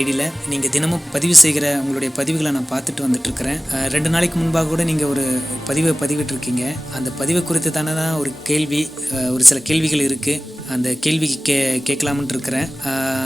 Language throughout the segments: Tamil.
ஐடியில் நீங்கள் தினமும் பதிவு செய்கிற உங்களுடைய பதிவுகளை நான் பார்த்துட்டு வந்துட்டுருக்கிறேன். ரெண்டு நாளைக்கு முன்பாக கூட நீங்கள் ஒரு பதிவை பதிவிட்டிருக்கீங்க. அந்த பதிவை குறித்து தானே தான் ஒரு கேள்வி ஒரு சில கேள்விகள் இருக்குது அந்த கேள்விக்கு கே கேட்கலாம்னு இருக்கிறேன்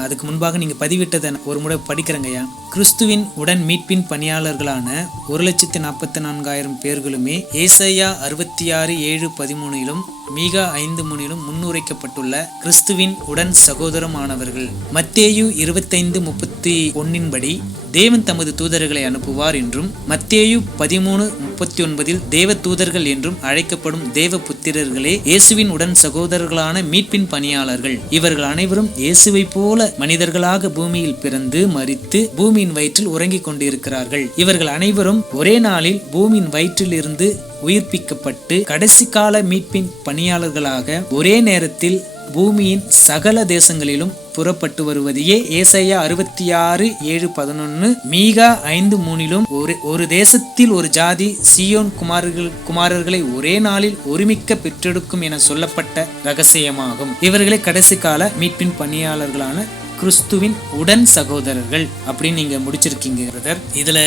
அதுக்கு முன்பாக நீங்கள் பதிவிட்டதை ஒரு முறை படிக்கிறேங்கய்யா. கிறிஸ்துவின் உடன் மீட்பின் பணியாளர்களான ஒரு லட்சத்தி நாற்பத்தி நான்காயிரம் பேர்களுமே ஏசையா அறுபத்தி ஆறு ஏழு பதிமூணிலும் மீகா ஐந்து மூணிலும் முன்னுரைக்கப்பட்டுள்ள கிறிஸ்துவின் உடன் சகோதரமானவர்கள். மத்தேயு இருபத்தைந்து முப்பத்தி ஒன்னின்படி தேவன் தமது தூதர்களை அனுப்புவார் என்றும் மத்தேயு பதிமூணு முப்பத்தி ஒன்பதில் தேவ தூதர்கள் என்றும் அழைக்கப்படும் தேவ புத்திரர்களே இயேசுவின் உடன் சகோதரர்களான மீட்பின் பணியாளர்கள். இவர்கள் அனைவரும் இயேசுவைப் போல மனிதர்களாக பூமியில் பிறந்து மறித்து பூமி பூமியின் வயிற்றில் உறங்கிக் கொண்டிருக்கிறார்கள். இவர்கள் அனைவரும் ஒரே நாளில் பூமியின் வயிற்றிலிருந்து உயிர்ப்பிக்கப்பட்டு கடைசி கால மீட்பின் பணியாளர்களாக ஒரே நேரத்தில் பூமியின் சகல தேசங்களிலும் புறப்பட்டு வருவதையே ஏசையா அறுபத்தி ஆறு ஏழு பதினொன்னு மீகா ஐந்து மூணிலும் ஒரு ஒரு தேசத்தில் ஒரு ஜாதி சியோன் குமாரர்கள் குமாரர்களை ஒரே நாளில் ஒருமிக்க பெற்றெடுக்கும் என சொல்லப்பட்ட ரகசியமாகும். இவர்களே கடைசி கால மீட்பின் பணியாளர்களான கிறிஸ்துவின் உடன் சகோதரர்கள் அப்படின்னு நீங்கள் முடிச்சிருக்கீங்க பிரதர் இதில்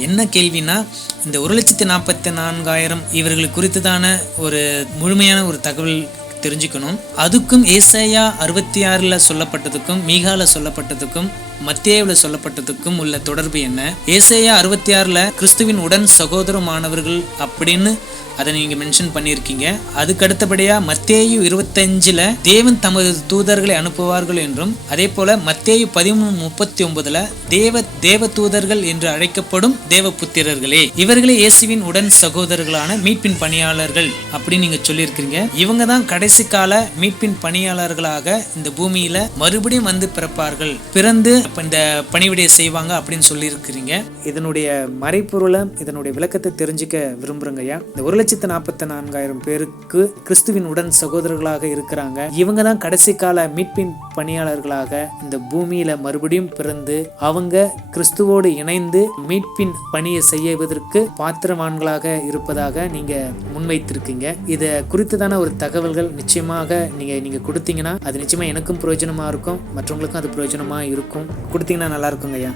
என்ன கேள்வினா இந்த ஒரு லட்சத்தி நாற்பத்தி நான்காயிரம் இவர்கள் குறித்ததான ஒரு முழுமையான ஒரு தகவல் தெரிஞ்சுக்கணும். அதுக்கும் ஏசையா அறுபத்தி ஆறில் சொல்லப்பட்டதுக்கும் மீகால சொல்லப்பட்டதுக்கும் மத்தியாவில் சொல்லப்பட்டதுக்கும் உள்ள தொடர்பு என்ன? ஏசையா அறுபத்தி ஆறில் கிறிஸ்துவின் உடன் சகோதரமானவர்கள் அப்படின்னு அதை நீங்க மென்ஷன் பண்ணியிருக்கீங்க. அதுக்கு அடுத்தபடியா மத்தேயு இருபத்தஞ்சுல தேவன் தமது தூதர்களை அனுப்புவார்கள் என்றும் அதே போல மத்தேயு பதிமூணு முப்பத்தி ஒன்பதுல தேவ தேவ தூதர்கள் என்று அழைக்கப்படும் தேவ புத்திரர்களே இவர்களே இயேசுவின் உடன் சகோதரர்களான மீட்பின் பணியாளர்கள் அப்படின்னு நீங்க சொல்லியிருக்கீங்க இவங்க தான் கடைசி கால மீட்பின் பணியாளர்களாக இந்த பூமியில மறுபடியும் வந்து பிறப்பார்கள். பிறந்து இந்த பணிவிடையை செய்வாங்க அப்படின்னு சொல்லியிருக்கிறீங்க. இதனுடைய மறைப்பொருளை இதனுடைய விளக்கத்தை தெரிஞ்சுக்க விரும்புறேங்கய்யா. இந்த ஒரு லட்சத்து நாற்பத்தி நான்காயிரம் பேருக்கு கிறிஸ்துவின் உடன் சகோதரர்களாக இருக்கிறாங்க. இவங்க தான் கடைசி கால மீட்பின் பணியாளர்களாக இந்த பூமியில மறுபடியும் பிறந்து அவங்க கிறிஸ்துவோடு இணைந்து மீட்பின் பணியை செய்வதற்கு பாத்திரவான்களாக இருப்பதாக நீங்க முன்வைத்திருக்கீங்க. இதை குறித்ததான ஒரு தகவல்கள் நிச்சயமாக நீங்க நீங்க கொடுத்தீங்கன்னா அது நிச்சயமா எனக்கும் பிரயோஜனமா இருக்கும் மற்றவங்களுக்கும் அது பிரயோஜனமா இருக்கும். கொடுத்தீங்கன்னா நல்லா இருக்குங்க ஐயா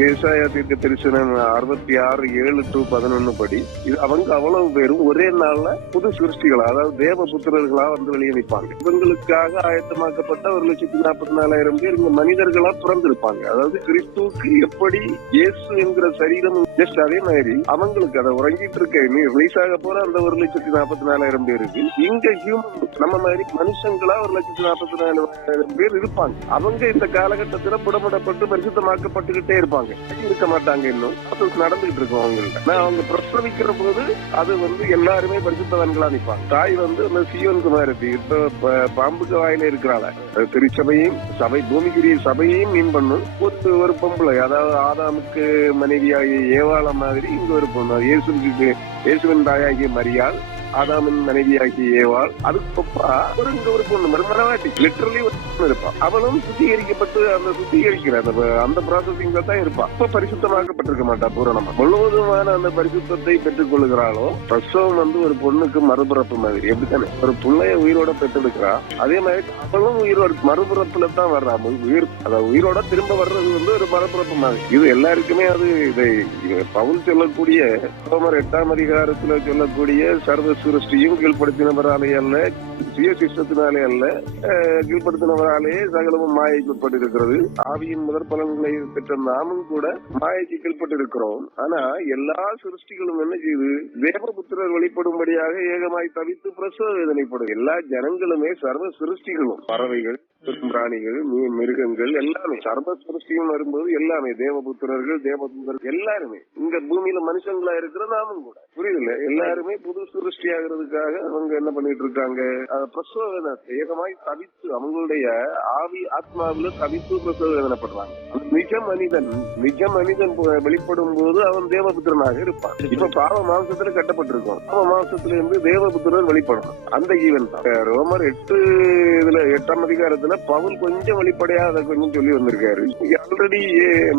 ஏசாயா தீர்க்க தரிசனம் அறுபத்தி ஆறு ஏழு டு பதினொன்னு படி. இது அவங்க அவ்வளவு பேரும் ஒரே நாள்ல புது சிருஷ்டிகளா அதாவது தேவ புத்திரர்களா வந்து வெளியே நிற்பாங்க. இவங்களுக்காக ஆயத்தமாக்கப்பட்ட ஒரு லட்சத்தி நாற்பத்தி நாலாயிரம் பேர் இங்க மனிதர்களா பிறந்திருப்பாங்க. அதாவது கிறிஸ்துவுக்கு எப்படி இயேசு என்கிற சரீரம் ஜஸ்ட் அதே மாதிரி அவங்களுக்கு அதை உறங்கிட்டு இருக்க ரிலீஸ் ஆக போற அந்த ஒரு லட்சத்தி நாற்பத்தி நாலாயிரம் பேருக்கு இங்க ஹியூமன் நம்ம மாதிரி மனுஷங்களா ஒரு லட்சத்தி நாற்பத்தி நாலாயிரம் பேர் இருப்பாங்க. அவங்க இந்த காலகட்டத்துல புடமிடப்பட்டு பரிசுத்தமாக்கப்பட்டுகிட்டே இருப்பாங்க. இருக்க மாட்டாங்க இன்னும். அது நடந்துகிட்டு இருக்கும் அவங்கள்ட்ட. நான் அவங்க பிரசவிக்கிற போது அது வந்து எல்லாருமே பரிசுத்தவன்களா நிப்பாங்க. தாய் வந்து அந்த சியோன் குமாரதி இப்ப பாம்புக்கு வாயில இருக்கிறாள. அது திருச்சபையும் சபை பூமிக்குரிய சபையையும் மீன் பண்ணும். ஒரு ஒரு பொம்பளை. அதாவது ஆதாமுக்கு மனைவியாகிய ஏவாள மாதிரி இங்க ஒரு பொண்ணு. இயேசுக்கு இயேசுவின் தாயாகிய மரியாள் ஆதாமின் மனைவியாகிய ஏவாள். அதுக்கு ஒரு இங்க ஒரு பொண்ணு. மறுமணவாட்டி. லிட்டரலி ஒரு இருப்பான். அவளும் சுத்திகரிக்கப்பட்டு அந்த சுத்திகரிக்கிற அந்த அந்த ப்ராசஸிங்ல தான் இருப்பான். இப்ப பரிசுத்தமாக்கப்பட்டிருக்க மாட்டா பூரணமா. முழுவதுமான அந்த பரிசுத்தத்தை பெற்றுக் கொள்கிறாளோ பிரசவம் வந்து ஒரு பொண்ணுக்கு மறுபிறப்பு மாதிரி. எப்படித்தானே? ஒரு பிள்ளைய உயிரோட பெற்றெடுக்கிறா. அதே மாதிரி அவளும் உயிரோட மறுபிறப்புல தான் வர்றா. உயிர் அத உயிரோட திரும்ப வர்றது வந்து ஒரு மறுபிறப்பு மாதிரி. இது எல்லாருக்குமே அது இதை பவுல் சொல்லக்கூடிய சோமர் எட்டாம் அதிகாரத்துல சொல்லக்கூடிய சர்வ சுருஷ்டியும் கீழ்படுத்தினவராலே அல்ல சுய சிஷ்டத்தினாலே அல்ல அஹ், கீழ்ப்படுத்தினவராலே சகலமும் மாயைக்கு உட்பட்டிருக்கிறது. ஆவியின் முதற் பலன்களை பெற்ற நாமும் கூட மாயைக்கு கீழ்பட்டிருக்கிறோம் ஆனா எல்லா சிருஷ்டிகளும் என்ன செய்து தேவபுத்திரர் வெளிப்படும்படியாக ஏகமாய் தவித்து பிரசவ வேதனைப்படும் எல்லா ஜனங்களுமே சர்வ சிருஷ்டிகளும். பறவைகள் பிராணிகள் மீ- மிருகங்கள் எல்லாமே சர்வ சிருஷ்டியும் வரும்போது எல்லாமே தேவபுத்திரர்கள் தேவதூதர்கள் எல்லாருமே. இந்த பூமியில மனுஷங்களா இருக்கிற நாமும் கூட. புரியுதுல எல்லாருமே புது சிருஷ்டி ஆகிறதுக்காக அவங்க என்ன பண்ணிட்டு இருக்காங்க? பிரசவ வேதனை ஏகமாய் தவித்து அவங்களுடைய ஆவி ஆத்மாவில தவித்து எழுதப்படுறாங்க. நிஜ மனிதன் நிஜ மனிதன் வெளிப்படும் போது அவன் தேவபுத்திரனாக இருப்பான். இப்ப பாவ மாம்சத்துல கட்டப்பட்டிருக்கும். பாவ மாம்சத்துல இருந்து தேவபுத்திரன் வெளிப்படணும். அந்த ஈவன் தான். ரோமர் எட்டு இதுல எட்டாம் அதிகாரத்துல பவுல் கொஞ்சம் வெளிப்படையா அதை கொஞ்சம் சொல்லி வந்திருக்காரு. ஆல்ரெடி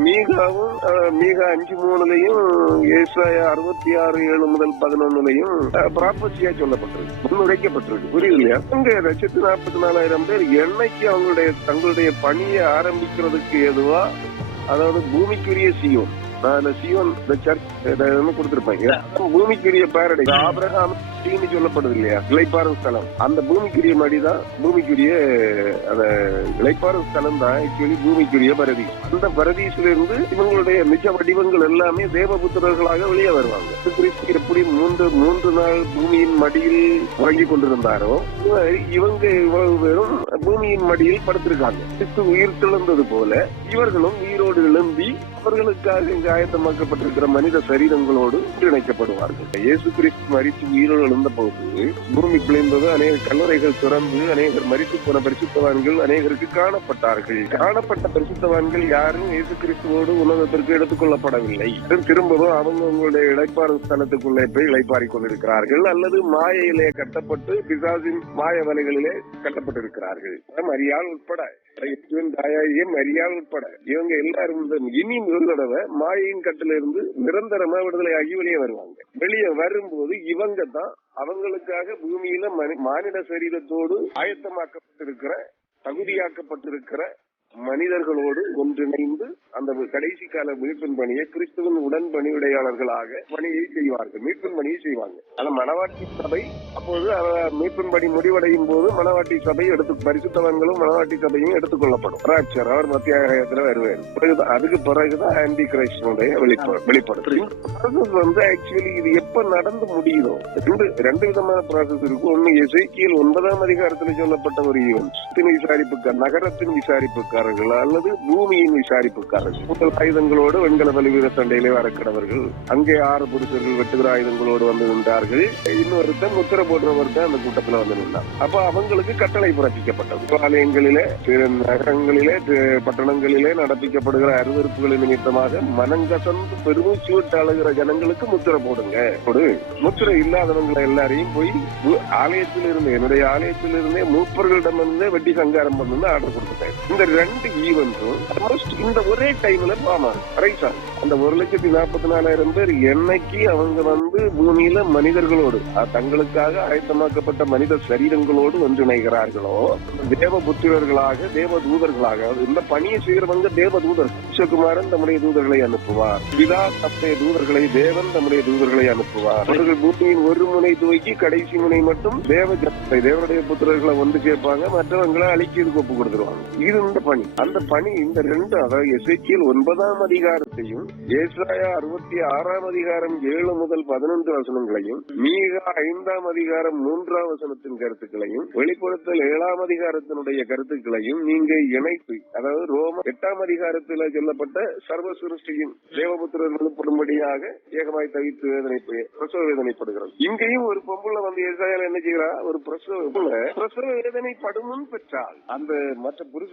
மீகாவும் மீகா அஞ்சு மூணுலையும் ஏசாயா அறுபத்தி ஆறு ஏழு முதல் பதினொன்னுலையும் ப்ராப்பர்ட்டியா சொல்லப்பட்டிருக்கு. முன்னுரைக்கப்பட்டிருக்கு. புரியுது இல்லையா? இல்லையா அங்க லட்சத்து நாற்பத்தி நாலாயிரம் பேர் என்னைக்கு அவங்களுடைய தங்களுடைய பணியை ஆரம்பிக்கிறதுக்கு எதுவா அதாவது பூமிக்குரிய சியோன். நான் சியோன் சர்ச் கொடுத்திருப்பாங்க பூமிக்குரிய பேரடை. ஆபிரகாம் தீனு சொல்லப்படுது இல்லையா? இளைப்பாறும் ஸ்தலம். அந்த பூமிக்குரிய மடிதான் பூமிக்குரிய அந்த இளைப்பாறும் ஸ்தலம் தான் ஆக்சுவலி பூமிக்குரிய பரதி. அந்த பரதீசிலிருந்து இவங்களுடைய மிச்ச வடிவங்கள் எல்லாமே தேவபுத்திரர்களாக வெளியே வருவாங்க. கிறிஸ்து எப்படி மூன்று மூன்று நாள் பூமியின் மடியில் உறங்கிக் கொண்டிருந்தாரோ இவங்க இவ்வளவு பேரும் பூமியின் மடியில் படுத்திருக்காங்க. கிறிஸ்து உயிர் திழந்தது போல இவர்களும் உயிரோடு எழும்பி அவர்களுக்காக இங்கு ஆயத்தமாக்கப்பட்டிருக்கிற மனித சரீரங்களோடு இணைக்கப்படுவார்கள் இயேசு கிறிஸ்து மறித்து உயிரோடு எழுந்த போது பூமி பிழைந்தது அநேக கல்லறைகள் திறந்து அநேகர் மறித்து போன பரிசுத்தவான்கள் அநேகருக்கு காணப்பட்டார்கள். காணப்பட்ட பரிசுத்தவான்கள் யாரும் இயேசு கிறிஸ்துவோடு உலகத்திற்கு எடுத்துக் கொள்ளப்படவில்லை திரும்பவும் அவங்க உங்களுடைய இளைப்பாறு ஸ்தலத்துக்குள்ளே போய் இளைப்பாறிக் கொண்டிருக்கிறார்கள் அல்லது மாயையிலே கட்டப்பட்டு பிசாசின் மாய வலைகளிலே கட்டப்பட்டிருக்கிறார்கள். மரியாள் உட்பட இயேசுவின் மரியாள் உட்பட இவங்க எல்லாரும் இனி ஒரு தடவை மாயையின் கட்டிலிருந்து நிரந்தரமா விடுதலையாகி வெளியே வருவாங்க. வெளியே வரும்போது இவங்க தான் அவங்களுக்காக பூமியில மனி- மானிட சரீரத்தோடு ஆயத்தமாக்கப்பட்டிருக்கிற தகுதியாக்கப்பட்டிருக்கிற மனிதர்களோடு ஒன்றிணைந்து அந்த கடைசி கால மீட்பின் பணியை கிறிஸ்துவின் உடன் பணியுடையாளர்களாக பணியை செய்வார்கள். மீட்பின் பணியை செய்வாங்க. ஆனா மணவாட்டி சபை அப்போது மீட்பின் பணி முடிவடையும் போது மணவாட்டி சபை எடுத்து பரிசுத்தவன்களும் மணவாட்டி சபையும் எடுத்துக் கொள்ளப்படும் ராட்சர் அவர் மத்தியாகத்துல வருவார். அதுக்கு பிறகுதான் ஆன்டி கிரைஸ்டனுடைய இந்த process வந்து ஆக்சுவலி இது எப்ப நடந்து முடியுதோ ரெண்டு ரெண்டு விதமான ப்ராசஸ் இருக்கு ஒண்ணு எசைக்கியல் ஒன்பதாம் அதிகாரத்தில் சொல்லப்பட்ட ஒரு ஈவன் விசாரிப்புக்கார் நகரத்தின் விசாரிப்புக்காரர்கள் அல்லது பூமியின் விசாரிப்புக்காரர்கள். முதல் ஆயுதங்களோடு வெண்கல பலிவீர சண்டையிலே வரக்கடவர்கள். அங்கே ஆறு புருஷர்கள் வெட்டுகிற ஆயுதங்களோடு வந்து நின்றார்கள். இன்னொருத்தன் முத்திர போடுறவர் தான் அந்த கூட்டத்தில் வந்து நின்றார் அப்ப அவங்களுக்கு கட்டளை பிறப்பிக்கப்பட்டது. ஆலயங்களிலே நகரங்களிலே பட்டணங்களிலே நடப்பிக்கப்படுகிற அருவறுப்புகளின் நிமித்தமாக மனங்கசந்து பெருமூச்சு விட்டு அழுகிற ஜனங்களுக்கு முத்திர போடுங்க. கொடு முத்திரை இல்லாதவங்களை எல்லாரையும் போய் ஆலயத்தில் இருந்து என்னுடைய ஆலயத்தில் இருந்தே மூப்பர்களிடம் இருந்தே வெட்டி சங்காரம் பண்ணு ஆர்டர் கொடுத்துட்டேன். இந்த ரெண்டு ஈவெண்ட்டும் ஆல்மோஸ்ட் இந்த ஒரே டைம்ல பாமா ரைட் அந்த ஒரு லட்சத்தி நாற்பத்தி நாலாயிரம் பேர் என்னைக்கு அவங்க வந்து பூமியில மனிதர்களோடு தங்களுக்காக ஆயத்தமாக்கப்பட்ட மனித சரீரங்களோடு ஒன்றிணைகிறார்களோ தேவ புத்திரர்களாக தேவ தூதர்களாக இந்த பணியை செய்கிறவங்க தேவ தூதர் விஸ்வகுமாரன் தம்முடைய தூதர்களை அனுப்புவார். பிதா தம்முடைய தூதர்களை தேவன் தம்முடைய தூதர்களை அனுப்புவார். அவர்கள் பூமியின் ஒரு முனை துவக்கி கடைசி முனை மட்டும் தேவ ஜனத்தை தேவனுடைய புத்திரர்களை ஒன்று சேர்ப்பாங்க மற்றவங்களை அழிக்கிறது ஒப்பு கொடுத்துருவாங்க. இது இந்த பணி. அந்த பணி இந்த ரெண்டு அதாவது எஸ்ஐக்கியல் ஒன்பதாம் அதிகாரத்தையும் ஏசாயா அறுபத்தி ஆறாம் அதிகாரம் ஏழு முதல் பதினொன்று வசனங்களையும் மீகா ஐந்தாம் அதிகாரம் மூன்றாம் வசனத்தின் கருத்துக்களையும் வெளிப்படுத்தல் ஏழாம் அதிகாரத்தினுடைய கருத்துக்களையும் நீங்க இணைத்து அதாவது ரோம எட்டாம் அதிகாரத்தில் சொல்லப்பட்ட சர்வ சிருஷ்டியின் தேவபுத்திரர் படும்படியாக ஏகமாய் தவித்து வேதனை பிரசவ வேதனைப்படுகிறது இங்கேயும் ஒரு பொம்புள்ள வந்து எசாயால் என்ன செய்கிறா? ஒரு பிரசவ பிரசவ வேதனை படுமுன் பெற்றால் அந்த மற்ற புருஷ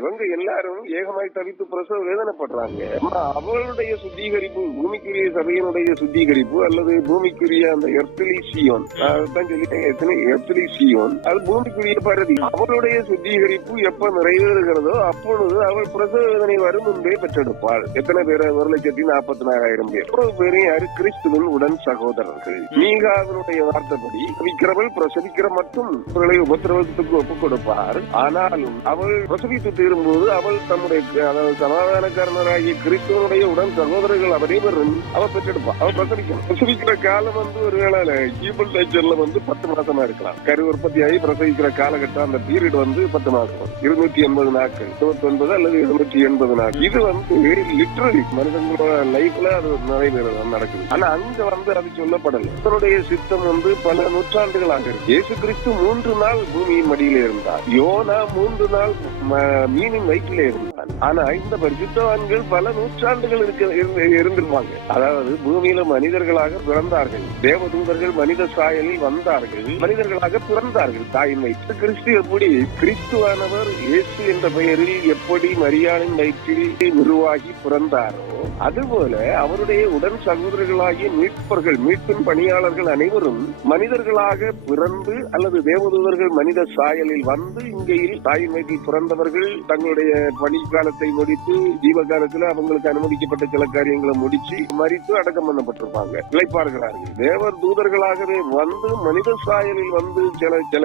இவங்க எல்லாரும் ஏகமாய் தவித்து பிரசவ வேதனைப்படுறாங்க. ஆனா அவளுடைய சுத்திகரிப்பு பூமிக்குரிய சபையினுடைய சுத்திகரிப்பு அல்லது பூமிக்குரிய அந்த எர்த்தலி சியோன். அதான் சொல்லிட்டேன் சியோன். அது பூமிக்குரிய பரதி. அவளுடைய சுத்திகரிப்பு எப்ப நிறைவேறுகிறதோ அப்பொழுது அவள் பிரசவ வேதனை வரும் முன்பே பெற்றெடுப்பாள். எத்தனை பேர்? ஒரு லட்சத்தி நாற்பத்தி நாலாயிரம் பேர். எவ்வளவு பேரும் யாரு? கிறிஸ்துவின் உடன் சகோதரர்கள். மீகாவினுடைய வார்த்தைப்படி விக்கிரவள் பிரசவிக்கிற மட்டும் அவர்களை உபத்திரவத்துக்கு ஒப்புக் கொடுப்பார். ஆனாலும் அவள் பிரசவித்து தீரும்போது அவள் தம்முடைய அதாவது சமாதானக்காரனராகிய கிறிஸ்துவனுடைய உடன் சகோதரர்கள் அனைவரும் அவர் பெற்றெடுப்பார் அவள் பிரசவிக்கணும். பிரசவிக்கிற காலம் வந்து ஒருவேளை ஹியூமன் நேச்சர்ல வந்து பத்து மாசமா இருக்கலாம். கரு உற்பத்தி ஆகி பிரசவிக்கிற காலகட்டம் அந்த பீரியட் வந்து பத்து மாசம். இருநூத்தி எண்பது நாட்கள். இருபத்தி ஒன்பது அல்லது இருநூற்றி எண்பது நாட்கள். இது வந்து லிட்ரலி மனிதங்களோட லைஃப்ல அது நிறைவேறது நடக்குது. ஆனா அங்க வந்து அது சொல்லப்படல. இவருடைய சித்தம் வந்து பல நூற்றாண்டுகளாக இருக்கு. இயேசு கிறிஸ்து மூன்று நாள் பூமியின் மடியில இருந்தார். யோனா மூன்று நாள் ம- மீனின் வயிற்றிலே இருந்தார். ஆனா இந்த பரிசுத்தவான்கள் பல நூற்றாண்டுகள் இருக்க இருந்திருப்பாங்க. அதாவது பூமியில மனிதர்களாக பிறந்தார்கள். தேவதூதர்கள் மனித சாயலில் வந்தார்கள். மனிதர்களாக பிறந்தார்கள். தாயின் வயிற்று கிறிஸ்து எப்படி? கிறிஸ்துவானவர் இயேசு என்ற பெயரில் எப்படி மரியாளின் வயிற்றில் உருவாகி பிறந்தாரோ? அதுபோல அவருடைய உடன் சகோதரர்களாகிய மீட்பர்கள் மீட்பின் பணியாளர்கள் அனைவரும் மனிதர்களாக பிறந்து அல்லது தேவதூதர்கள் மனித சாயலில் வந்து இங்கே தாயின் வயிற்றில் பிறந்தவர்கள் தங்களுடைய பணி காலத்தை முடித்து ஜீவ அவங்களுக்கு அனுமதிக்கப்பட்ட சில காரியங்களை முடிச்சு மறித்து அடக்கம் பண்ணப்பட்டிருப்பாங்க. இழைப்பார்களார்கள் தேவர் தூதர்களாகவே வந்து மனித சாயலில் வந்து சில சில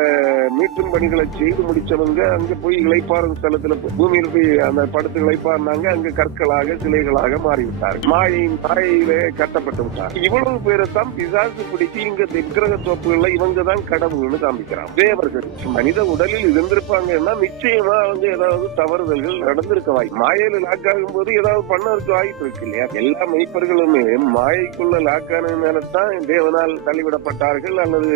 மீட்டும் பணிகளை செய்து முடிச்சவங்க அங்க போய் இழைப்பாறும் ஸ்தலத்துல பூமியில் போய் அந்த படுத்து இழைப்பாருனாங்க அங்க கற்களாக சிலைகளாக மாறிவிட்டார். மாயின் தாயிலே கட்டப்பட்டு விட்டார். இவ்வளவு பேரை தான் பிசாசு பிடிச்சி இங்க விக்கிரக தோப்புகள்ல இவங்க தான் கடவுள்னு காமிக்கிறான் தேவர்கள் மனித உடலில் இருந்திருப்பாங்கன்னா நிச்சயமா அவங்க ஏதாவது தவறுதல்கள் நடந்திருக்க வாய்ப்பு மாயில லாக் ஆகும் போது ஏதாவது பண்ணறதுக்கு வாய்ப்பு இருக்கு இல்லையா? எல்லா மெய்ப்பர்களுமே மாயைக்குள்ள லாக் ஆனதுனாலதான் தேவனால் தள்ளிவிடப்பட்டார்கள் அல்லது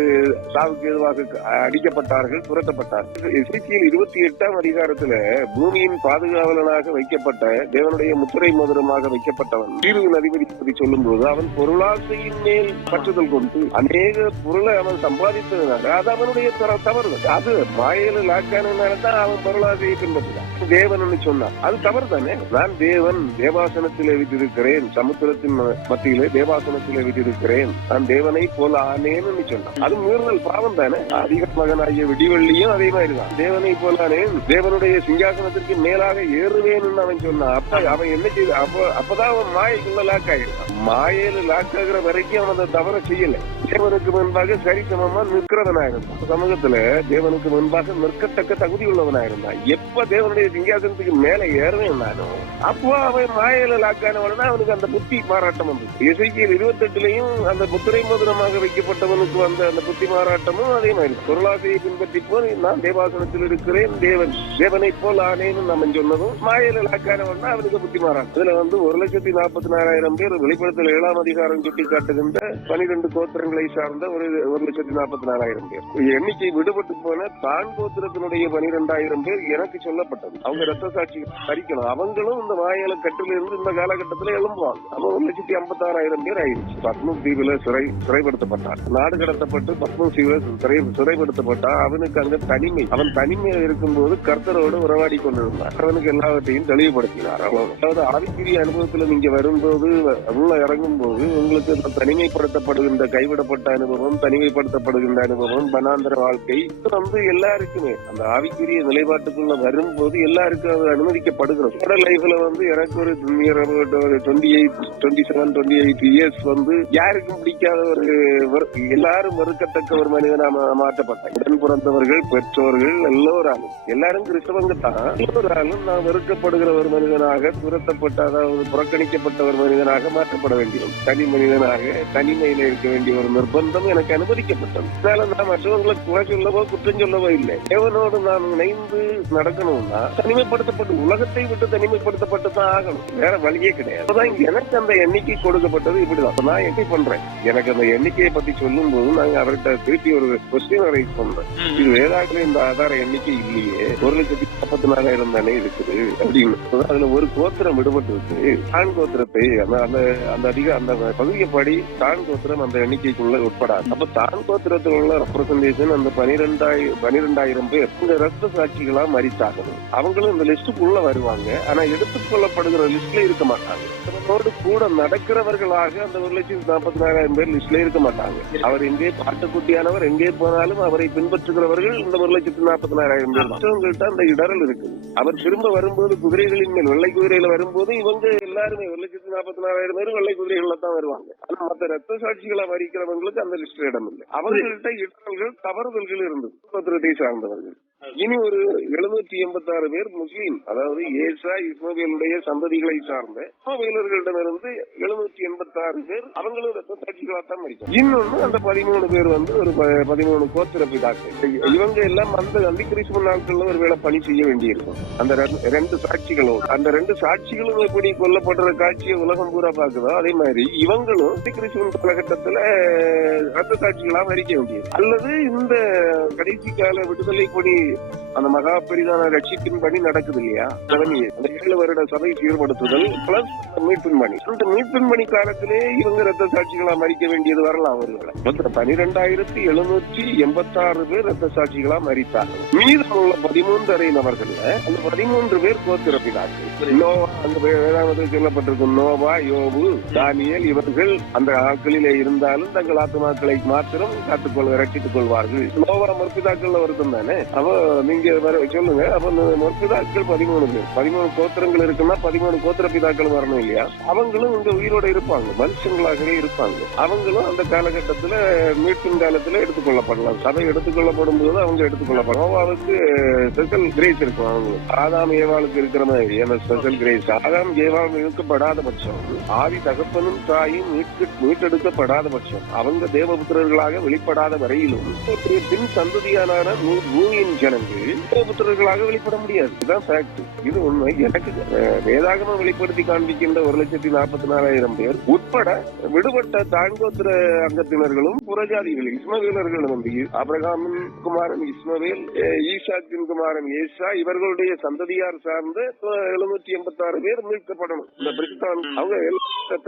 சாவுக்கு எதுவாக அடிக்கப்பட்டார்கள் துரத்தப்பட்டார்கள். எசேக்கியேல் இருபத்தி எட்டாம் அதிகாரத்துல பூமியின் பாதுகாவலனாக வைக்கப்பட்ட தேவனுடைய முத்திரை மோதிரமாக வைக்கப்பட்டவன். தீர்வின் அதிபதி பற்றி சொல்லும் போது அவன் பொருளாசையின் மேல் பற்றுதல் கொண்டு அநேக பொருளை அவன் சம்பாதித்ததுனால அது அவனுடைய தவறு. அது மாயில லாக்கானதுனால தான் அவன் பொருளாசையை பின்பற்றினான் தேவன் சொன்னான். அது தவறு தானே நான் தேவன் தேவாசனத்தில் விட்டிருக்கிறேன். சமுத்திரத்தின் மத்தியிலே தேவாசனத்தில் விட்டிருக்கிறேன். நான் தேவனை போல ஆனேன்னு சொன்னான். அது மீறுதல் பாவம் தானே? அதிக மகனாகிய விடிவள்ளியும் அதே மாதிரிதான். தேவனை போலானேன் தேவனுடைய சிங்காசனத்திற்கு மேலாக ஏறுவேன் அவன் சொன்னான். அப்ப அவன் என்ன செய்த அப்ப அப்பதான் அவன் மாயைக்குள்ள லாக் ஆகிடுறான் மாயையில லாக் ஆகுற வரைக்கும் அவன் அந்த தவறை செய்யலை தேவனுக்கு முன்பாக சரிசமமா நிற்கிறவனா இருந்தான் சமூகத்துல தேவனுக்கு முன்பாக நிற்கத்தக்க தகுதி உள்ளவனா இருந்தான் எப்ப தேவனுடைய சிங்காசனத்துக்கு மேல ஏறுவேன் நானும் அப்போ அவன் மாயையில லாக்கானவனா அவனுக்கு அந்த புத்தி மாறாட்டம் வந்தது. இசைக்கியல் இருபத்தெட்டுலயும் அந்த முத்திரை மோதிரமாக வைக்கப்பட்டவனுக்கு வந்த அந்த புத்தி மாறாட்டமும் அதே மாதிரி. பொருளாசையை பின்பற்றி போல் நான் தேவாசனத்தில் இருக்கிறேன் தேவன் தேவனை போல் ஆனேன்னு நம்ம சொன்னதும் மாயையில லாக்கானவனா அவனுக்கு புத்தி மாறாட்டம். இதுல வந்து ஒரு லட்சத்தி நாற்பத்தி நாலாயிரம் பேர் வெளிப்படத்தில் ஏழாம் அதிகாரம் சுட்டி காட்டுகின்ற பனிரெண்டு கோத்திரங்கள் சார்ந்த ஒரு ஒரு லட்சத்தி நாற்பத்தி நாலாயிரம் பேர். எண்ணிக்கை விடுபட்டு போன தான் கோத்திரத்தினுடைய பனிரெண்டாயிரம் பேர் எனக்கு சொல்லப்பட்டது. அவங்க ரத்த சாட்சி பறிக்கணும். அவங்களும் இந்த மாயல கட்டில இருந்து இந்த காலகட்டத்தில் எழும்புவாங்க. அவன் ஒரு லட்சத்தி ஐம்பத்தாறாயிரம் பேர் ஆயிடுச்சு. பத்மம் தீவுல சிறை சிறைப்படுத்தப்பட்டான் நாடு கடத்தப்பட்டு பத்மம் தீவுல சிறை சிறைப்படுத்தப்பட்டான் அவனுக்கு அங்க தனிமை. அவன் தனிமையில் இருக்கும்போது கர்த்தரோடு உறவாடி கொண்டிருந்தான் அவனுக்கு எல்லாவற்றையும் தெளிவுபடுத்தினார். அதாவது ஆவிக்குரிய அனுபவத்தில் நீங்க வரும்போது உள்ள இறங்கும் போது உங்களுக்கு இந்த கைவிட தனிமைப்படுத்தப்பட்ட அனுபவம் தனிமைப்படுத்தப்படுகின்ற அனுபவம் பனாந்தர வாழ்க்கை இது வந்து எல்லாருக்குமே அந்த ஆவிக்குரிய நிலைப்பாட்டுக்குள்ள வரும்போது எல்லாருக்கும் அது அனுமதிக்கப்படுகிறது. என்னோட லைஃப்ல வந்து எனக்கு ஒரு near ஒரு twenty eight twenty seven twenty eight years வந்து யாருக்கும் பிடிக்காத ஒரு எல்லாரும் வெறுக்கத்தக்க ஒரு மனிதனா மாற்றப்பட்டேன் உடன் பிறந்தவர்கள் பெற்றோர்கள் எல்லோராலும். எல்லாரும் கிறிஸ்தவங்க தான். எல்லோராலும் நான் வெறுக்கப்படுகிற ஒரு மனிதனாக துரத்தப்பட்ட அதாவது புறக்கணிக்கப்பட்ட ஒரு மனிதனாக மாற்றப்பட வேண்டியது. தனி மனிதனாக தனிமையில இருக்க வேண்டிய ஒரு நிர்பந்தம் எனக்கு அனுமதிக்கப்பட்டது. அதனால நான் மற்றவங்களை குறை சொல்லவோ குற்றம் சொல்லவோ இல்லை. தேவனோடு நான் இணைந்து நடக்கணும்னா தனிமைப்படுத்தப்பட்டு உலகத்தை விட்டு தனிமைப்படுத்தப்பட்டு தான் ஆகணும். வேற வழியே கிடையாது. எனக்கு அந்த எண்ணிக்கை கொடுக்கப்பட்டது இப்படிதான். நான் எப்படி பண்றேன்? எனக்கு அந்த எண்ணிக்கையை பத்தி சொல்லும் போது நாங்க அவர்கிட்ட திருப்பி ஒரு கொஸ்டின் ரைஸ் பண்றேன். இது வேதாக்கில இந்த ஆதார எண்ணிக்கை இல்லையே. ஒரு லட்சத்தி முப்பத்தி நாலாயிரம் தானே இருக்குது. அப்படின்னு. அதுல ஒரு கோத்திரம் விடுபட்டு இருக்கு தான் கோத்திரத்தை அந்த அந்த அதிக அந்த பகுதியை படி தான் கோத்திரம் அந்த உள்ள உட்படாது அப்ப தான் கோத்திரத்தில் உள்ள ரெப்ரசன்டேஷன் அந்த பனிரெண்டாயிரம் பனிரெண்டாயிரம் பேர் இந்த ரத்த சாட்சிகளா மறித்தாகணும் அவங்களும் இந்த லிஸ்டுக்குள்ள வருவாங்க. ஆனா எடுத்துக்கொள்ளப்படுகிற லிஸ்ட்ல இருக்க மாட்டாங்க. அவரோடு கூட நடக்கிறவர்களாக அந்த ஒரு லட்சத்தி நாற்பத்தி நாலாயிரம் பேர் லிஸ்ட்ல இருக்க மாட்டாங்க. அவர் எங்கே பாட்டுக்குட்டியானவர் எங்கே போனாலும் அவரை பின்பற்றுகிறவர்கள் இந்த ஒரு லட்சத்தி நாற்பத்தி நாலாயிரம் பேர் மற்றவங்கள்ட்ட அந்த இடரல் இருக்கு அவர் திரும்ப வரும்போது குதிரைகளின் மேல் வெள்ளை குதிரையில வரும்போது இவங்க எல்லாருமே ஒரு லட்சத்தி நாற்பத்தி நாலாயிரம் பேர் வெள்ளை குதிரைகள்ல தான் வருவாங்க. ஆனா மத்த ரத்த சாட்சிகளை மறிக்கிறவங்க வரிக்கிறவங்களுக்கு அந்த லிஸ்ட் இடம் இல்லை. அவர்கள்ட்ட இடரல்கள் தவறுதல்கள் இருந்தது. பத்திரத்தை சார்ந்தவர்கள் இனி ஒரு எழுநூற்றி எண்பத்தி ஆறு பேர் முஸ்லீம் அதாவது ஏசா இஸ்மோபியலுடைய சந்ததிகளை சார்ந்த இஸ்மோபியலர்களிடமிருந்து எழுநூற்றி எண்பத்தி ஆறு பேர் அவங்களும் ரத்த சாட்சிகளா தான் மறிக்கும் இன்னொன்னு அந்த பதிமூணு பேர் வந்து ஒரு பதிமூணு கோத்திர பிதாக்கள். இவங்க எல்லாம் அந்த அந்தி கிறிஸ்துவ நாட்கள்ல ஒரு வேளை பணி செய்ய வேண்டியிருக்கும். அந்த ரெண்டு- ரெண்டு சாட்சிகளும் அந்த ரெண்டு சாட்சிகளும் எப்படி கொல்லப்படுற காட்சியை உலகம் பூரா பாக்குதோ அதே மாதிரி இவங்களும் அந்தி கிறிஸ்துவ காலகட்டத்துல ரத்த சாட்சிகளா மறிக்க முடியும் அல்லது இந்த கடைசி கால விடுதலை பணி அந்த மகா பெரிதான ரட்சிப்பின் பணி நடக்குது இல்லையா? தலைமையை அந்த ஏழு வருட சபை சீர்படுத்துதல் பிளஸ் மீட்பின் பணி. அந்த மீட்பின் பணி காலத்திலே இவங்க ரத்த சாட்சிகளா மறிக்க வேண்டியது வரலாம் அவர்களை. பனிரெண்டாயிரத்தி எழுநூற்றி எண்பத்தாறு பேர் ரத்த சாட்சிகளா மறித்தார்கள் மீதமுள்ள பதிமூன்றரை நபர்கள்ல அந்த பதிமூன்று பேர் கோத்திரப்பினார்கள் நோவா அந்த வேதாமத்தில் சொல்லப்பட்டிருக்கும் நோவா யோபு தானியல் இவர்கள் அந்த ஆட்களிலே இருந்தாலும் தங்கள் ஆத்மாக்களை மாத்திரம் காத்துக்கொள் ரட்சித்துக் கொள்வார்கள் நோவர முற்பிதாக்கள் ஒருத்தம் தானே? அப்போ நீங்க சொல்லுங்க. அப்ப முற்பிதாக்கள் பதிமூணு பேர். பதிமூணு கோத்திரங்கள் இருக்குன்னா பதிமூணு கோத்திர பிதாக்கள் வரணும் இல்லையா? அவங்களும் இங்க உயிரோட இருப்பாங்க. மனுஷங்களாகவே இருப்பாங்க. அவங்களும் அந்த காலகட்டத்துல மீட்பின் காலத்துல எடுத்துக்கொள்ளப்படலாம். சபை எடுத்துக்கொள்ளப்படும் போது அவங்க எடுத்துக்கொள்ளப்படும் நோவாவுக்கு ஸ்பெஷல் கிரேஸ் இருக்கும் அவங்களுக்கு ஆதாம் ஏவாளுக்கு இருக்கிற மாதிரி. அந்த ஸ்பெஷல் கிரேஸ் ஆதாம் ஏவாள் இழுக்கப்படாத பட்சம். ஆதி தகப்பனும் தாயும் மீட்கு மீட்டெடுக்கப்படாத பட்சம். அவங்க தேவபுத்திரர்களாக வெளிப்படாத வரையிலும் பின் சந்ததியான பூ- பூமியின் ஜனங்கள் தேவபுத்திரர்களாக வெளிப்பட முடியாது. இதுதான் ஃபேக்ட் இது உண்மை. எனக்கு அஹ், வேதாகமம் வெளிப்படுத்தி காண்பிக்கின்ற ஒரு லட்சத்தி நாற்பத்தி நாலாயிரம் பேர் உட்பட விடுபட்ட தாங்கோத்திர அங்கத்தினர்களும் புறஜாதிகள் இஸ்மவேலர்கள் வந்து அபிரகாமின் குமாரன் இஸ்மவேல் அஹ், ஈசாக்கின் குமாரன் ஏசா இவர்களுடைய சந்ததியார் சார்ந்த எழுநூற்றி எண்பத்தி ஆறு பேர் மீட்கப்படணும். இந்த பிரிஸ்தான் அவங்க ரத்த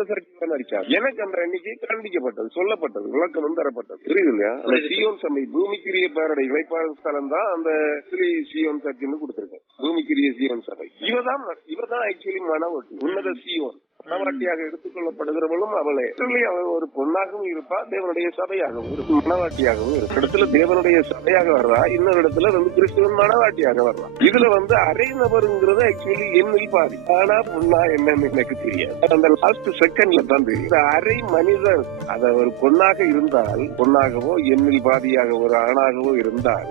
எனக்கு அந்த எண்ணிக்கை காண்பிக்கப்பட்டது. சொல்லப்பட்டது விளக்கம் தரப்பட்டது. புரியுது இல்லையா அந்த சியோன் சபை பூமிக்குரிய பேரடை இழைப்பாளர் ஸ்தலம் தான் அந்த ஸ்ரீ சியோன் சர்க்கிள்னு கொடுத்திருக்கேன் பூமிக்குரிய சியோன் சபை. இவதான் இவதான் ஆக்சுவலி மனவட்டி உன்னத சியோன். மனவாட்டியாக எடுத்துக்கொள்ளப்படுகிறவளும் அவளே. சொல்லி அவள் ஒரு பொண்ணாகவும் இருப்பா தேவனுடைய சபையாகவும் இருக்கும். மனவாட்டியாகவும் இருக்கும். இடத்துல தேவனுடைய சபையாக வர்றா இன்னொரு இடத்துல வந்து கிறிஸ்துவன் மனவாட்டியாக வர்றா. இதுல வந்து அரை நபருங்கிறது ஆக்சுவலி என்னில் பாதி. ஆனா பொண்ணா என்னன்னு எனக்கு தெரியாது. அந்த லாஸ்ட் செகண்ட்ல தான் தெரியும். இந்த அரை மனிதர் அத ஒரு பொண்ணாக இருந்தால் பொண்ணாகவோ எண்ணில் பாதியாக ஒரு ஆணாகவோ இருந்தால்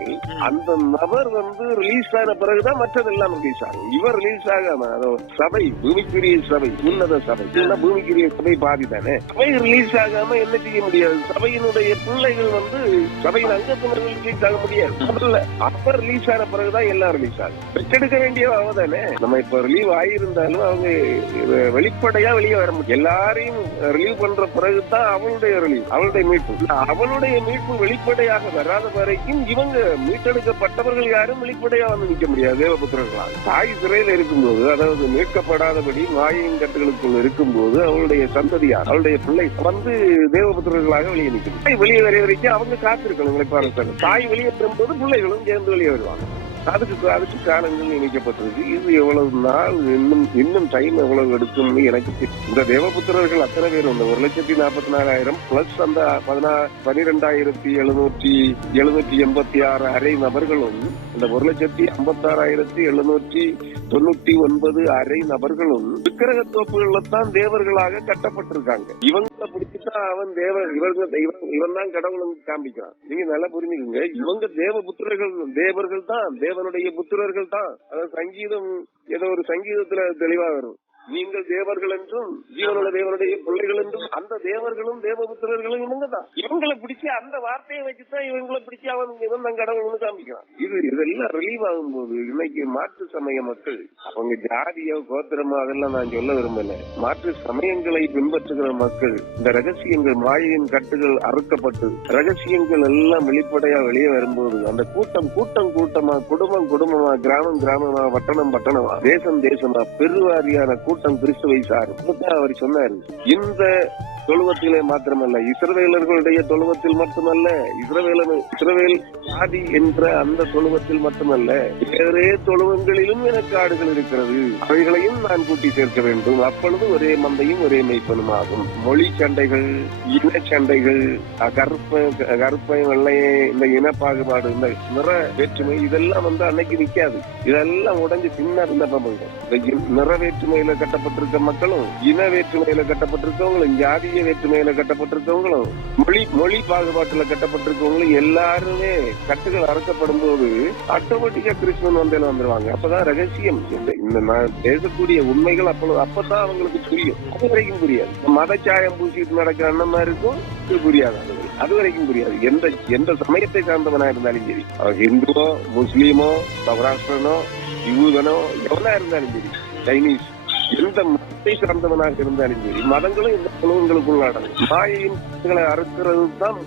அந்த நபர் வந்து ரிலீஸ் ஆன பிறகுதான் மற்றதெல்லாம் ரிலீஸ் ஆகும் இவர் ரிலீஸ் ஆகாம அதோ சபை பூமிக்குரிய சபை உன்னத சபை. இல்ல பூமிக்குரிய சபை பாதி தானே? சபை ரிலீஸ் ஆகாம என்ன செய்ய முடியாது? சபையினுடைய பிள்ளைகள் வந்து சபையின் அங்கத்தினர்கள் ரிலீஸ் ஆக முடியாது. அப்ப ரிலீஸ் ஆன பிறகுதான் எல்லாம் ரிலீஸ் ஆகும். பெற்றெடுக்க வேண்டிய அவ தானே? நம்ம இப்ப ரிலீவ் ஆகியிருந்தாலும் அவங்க வெளிப்படையா வெளியே வர முடியும் எல்லாரையும் ரிலீவ் பண்ற பிறகுதான் அவளுடைய ரிலீவ் அவளுடைய மீட்பு. அவளுடைய மீட்பு வெளிப்படையாக வராத வரைக்கும் இவங்க மீட்டெடுக்கப்பட்டவர்கள் யாரும் வெளிப்படையா வந்து நிற்க முடியாது. தேவபுத்திரர்களாக தாய் சிறையில் இருக்கும்போது அதாவது மீட்கப்படாதபடி மாயின் கட்டுகளுக்குள் இருக்கும்போது அவளுடைய சந்ததியார் அவளுடைய பிள்ளை வந்து தேவபுத்திரர்களாக வெளியே நிற்கும் வெளியே வரைய வரைக்கும் அவங்க காத்திருக்கணும் தாய் வெளியே வரும்போது பிள்ளைகளும் சேர்ந்து வெளியே வருவாங்க. அதுக்கு அதுக்கு காலங்கள் இணைக்கப்பட்டிருக்கு. இது எவ்வளவு நாள் இன்னும் இன்னும் டைம் எவ்வளவு எடுக்கும்னு எனக்கு தெரியும். இந்த தேவபுத்திரர்கள் அத்தனை பேர் இந்த ஒரு லட்சத்தி நாற்பத்தி நாலாயிரம் பிளஸ் அந்த பதினா பனிரெண்டாயிரத்தி எழுநூற்றி எழுநூற்றி எண்பத்தி ஆறு அரை நபர்களும் இந்த ஒரு லட்சத்தி ஐம்பத்தாறாயிரத்தி எழுநூற்றி தொண்ணூத்தி ஒன்பது அரை நபர்களும் விக்கிரக தோப்புகள்ல தான் தேவர்களாக கட்டப்பட்டிருக்காங்க. இவங்களை பிடிச்சிதான் அவன் தேவ இவங்க இவன் இவன் தான் கடவுளும் காண்பிக்கிறான் நீங்க நல்லா புரிஞ்சுக்கோங்க. இவங்க தேவ புத்திரர்கள் தேவர்கள் தான். தேவனுடைய புத்திரர்கள் தான் அதாவது சங்கீதம் ஏதோ ஒரு சங்கீதத்துல தெளிவா வரும். நீங்கள் தேவர்கள் என்றும் ஜீவனுள்ள தேவனுடைய பிள்ளைகள் என்றும் அந்த தேவர்களும் தேவபுத்திரர்களும் இவங்க தான். இவங்களை பிடிச்சு அந்த வார்த்தையை வச்சுதான் இவங்களை பிடிச்சு அவன் இவன் தான் கடவுள்னு காமிக்கிறான். இது இதெல்லாம் ரிலீவ் ஆகும்போது இன்னைக்கு மாற்று சமய மக்கள் அவங்க ஜாதியோ கோத்திரமோ அதெல்லாம் நான் சொல்ல விரும்பல. மாற்று சமயங்களை பின்பற்றுகிற மக்கள் இந்த ரகசியங்கள் மாயையின் கட்டுகள் அறுக்கப்பட்டு ரகசியங்கள் எல்லாம் வெளிப்படையா வெளியே வரும்போது அந்த கூட்டம் கூட்டம் கூட்டமா குடும்பம் குடும்பமா கிராமம் கிராமமா பட்டணம் பட்டணமா தேசம் தேசமா பெருவாரியான கூட்டம் கிறிஸ்துவை சாரும் இதுதான் அவர் சொன்னாரு. இந்த தொழுவத்திலே மாத்திரமல்ல இஸ்ரவேலர்களுடைய தொழுவத்தில் மட்டுமல்ல இஸ்ரவேலர் இஸ்ரவேல் ஆதி என்ற அந்த தொழுவத்தில் மட்டுமல்ல வேறே தொழுவங்களிலும் எனக்கு ஆடுகள் இருக்கிறது. அவைகளையும் நான் கூட்டி சேர்க்க வேண்டும். அப்பொழுது ஒரே மந்தையும் ஒரே மெய்ப்பனும் ஆகும். மொழி சண்டைகள் இன சண்டைகள் கருப்ப கருப்பை வெள்ளைய இந்த இன பாகுபாடு இந்த நிற வேற்றுமை இதெல்லாம் வந்து அன்னைக்கு நிக்காது. இதெல்லாம் உடைஞ்சு சின்ன இருந்த இந்த நிற வேற்றுமையில கட்டப்பட்டிருக்க மக்களும் இன வேற்றுமையில கட்டப்பட்டிருக்கவங்களும் ஜாதிய வேற்றுமையில கட்டப்பட்டிருக்கவங்களும் மொழி மொழி பாகுபாட்டுல கட்டப்பட்டிருக்கவங்களும் எல்லாருமே கட்டுகள் அறுக்கப்படும் போது ஆட்டோமேட்டிக்கா கிறிஸ்துவன் வந்தேல வந்துருவாங்க. அப்பதான் ரகசியம். இந்த இந்த நான் பேசக்கூடிய உண்மைகள் அப்போ அப்பதான் அவங்களுக்கு புரியும். அது வரைக்கும் புரியாது. மதச்சாயம் பூசிட்டு நடக்கிற அண்ணமா இருக்கும் இது புரியாது. அது வரைக்கும் புரியாது. எந்த எந்த சமயத்தை சார்ந்தவனா இருந்தாலும் சரி. அவன் ஹிந்துவோ முஸ்லீமோ சௌராஷ்டிரனோ யூதனோ எவனா இருந்தாலும் சரி. சைனீஸ் எந்த மதத்தை சார்ந்தவனாக இருந்தாலும் சரி மதங்களும் இந்த குழுவங்களுக்குள் அடங்கும் மாயையின் அறுக்கிறது தான்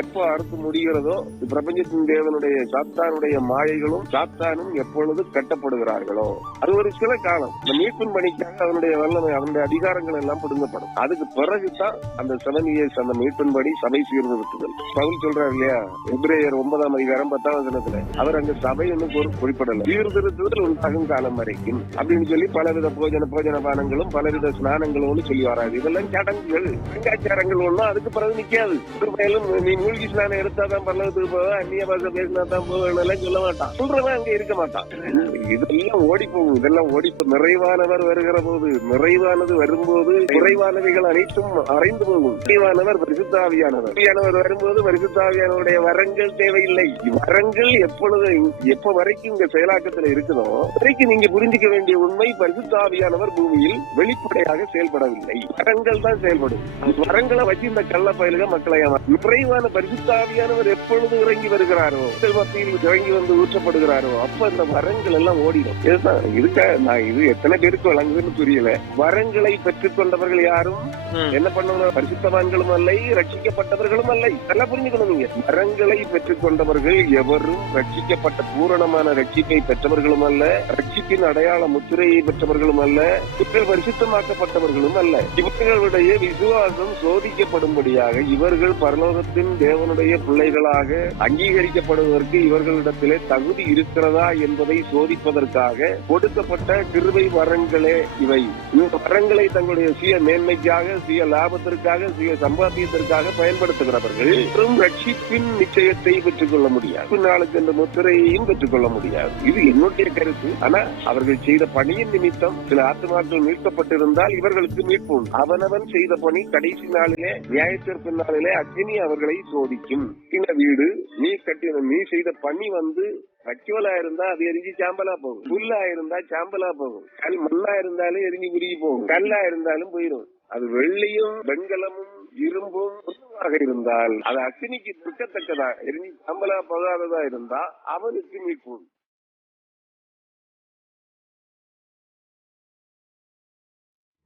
எப்போ அறுத்து முடிகிறதோ பிரபஞ்சத்தின் தேவனுடைய சாத்தானுடைய மாயைகளும் சாத்தானும் எப்பொழுது கட்டப்படுகிறார்களோ அது ஒரு சில காலம். இந்த மீட்பின் பணிக்காக அவனுடைய வல்லமை அவனுடைய அதிகாரங்கள் எல்லாம் பிடுங்கப்படும் அதுக்கு பிறகுதான் அந்த செவன் அந்த மீட்பின் படி சபை சீர்திருத்துதல் பவுல் சொல்றாரு இல்லையா எபிரேயர் ஒன்பதாம் அதிகாரம் பத்தாம் தினத்துல அவர் அங்க சபை ஒன்றும் குறிப்பிடல சீர்திருத்துதல் உண்டாகும் காலம் வரைக்கும் அப்படின்னு சொல்லி பலவித போஜன போஜன பானங்களும் பலவித ஸ்நானங்களும் சொல்லி வராது. இதெல்லாம் சடங்குகள். சடங்காச்சாரங்கள் ஒன்றும் அதுக்கு பிறகு நிக்காது. மேலும் நீ மூழ்கி ஸ்நானம் எடுத்தாதான் பல்லவத்துக்கு போவ அந்நிய பாஷை பேசினா தான் போவேன் சொல்ல மாட்டான். சொல்றவன் அங்க இருக்க மாட்டான். இதெல்லாம் ஓடி போகும். இதெல்லாம் ஓடி நிறைவானவர் வருகிற போது நிறைவானது வரும்போது குறைவானவைகள் அனைத்தும் அறைந்து போகும். நிறைவானவர் பரிசுத்தாவியானவர். ஆவியானவர் வரும்போது பரிசுத்தாவியானவருடைய வரங்கள் தேவையில்லை. வரங்கள் எப்பொழுது எப்ப வரைக்கும் இங்க செயலாக்கத்துல இருக்குதோ வரைக்கும் நீங்க புரிஞ்சுக்க வேண்டிய உண்மை பரிசுத்தாவியானவர் பூமியில் வெளிப்படையாக செயல்படவில்லை. வரங்கள் தான் செயல்படும். வரங்களை வச்சு இந்த கள்ள பயிலுக மக்களை நிறைவான பரிசுத்தாவியானவர் எப்பொழுது இறங்கி வருகிறாரோ மத்தியில் இறங்கி வந்து ஊற்றப்படுகிறாரோ அப்ப இந்த வரங்கள் எல்லாம் ஓடிடும். இதுதான் இதுக்க நான் இது எத்தனை பேருக்கு வழங்குதுன்னு புரியல. வரங்களை பெற்றுக் கொண்டவர்கள் யாரும் என்ன பண்ணணும் பரிசுத்தவான்களும் அல்ல ரட்சிக்கப்பட்டவர்களும் அல்ல. நல்லா புரிஞ்சுக்கணும் நீங்க. வரங்களை பெற்றுக் கொண்டவர்கள் எவரும் ரட்சிக்கப்பட்ட பூரணமான ரட்சிப்பை பெற்றவர்களும் அல்ல ரட்சிப்பின் அடையாள முத்திரையை பெற்றவர்களும் அல்ல. இவர்கள் சுத்தமாக்கப்பட்டவர்களும் அல்ல. இவர்களுடைய விசுவாசம் சோதிக்கப்படும்படியாக இவர்கள் பரலோகத்தின் தேவனுடைய பிள்ளைகளாக அங்கீகரிக்கப்படுவதற்கு இவர்களிடத்திலே தகுதி இருக்கிறதா என்பதை சோதிப்பதற்காக கொடுக்கப்பட்ட கிருவை வரங்களே இவை. இந்த வரங்களை தங்களுடைய சுய மேன்மைக்காக சுய லாபத்திற்காக சுய சம்பாத்தியத்திற்காக பயன்படுத்துகிறவர்கள் மற்றும் ரட்சிப்பின் நிச்சயத்தை பெற்றுக் கொள்ள முடியாது. பின்னாளுக்கு இந்த முத்திரையையும் பெற்றுக் கொள்ள முடியாது. இது என்னுடைய கருத்து. ஆனா அவர்கள் செய்த பணியின் நிமித்தம் சில ஆத்மாக்கள் மீட்கப்பட்டிருந்தால் இவர்களுக்கு மீட்பு உண்டு. அவனவன் செய்த பணி கடைசி நாளிலே நியாயத்திற்கு நாளிலே அக்னி அவர்களை சோதிக்கும். பின்ன வீடு நீ கட்டின நீ செய்த பணி வந்து வச்சுவலா இருந்தா அது எரிஞ்சு சாம்பலா போகும். புல்லா இருந்தா சாம்பலா போகும். கல் மண்ணா இருந்தாலும் எரிஞ்சு உருகி போகும். கல்லா இருந்தாலும் போயிடும். அது வெள்ளியும் வெண்கலமும் இரும்பும் பொதுவாக இருந்தால் அது அக்னிக்கு துக்கத்தக்கதா எரிஞ்சு சாம்பலா போகாததா இருந்தா அவனுக்கு மீட்பு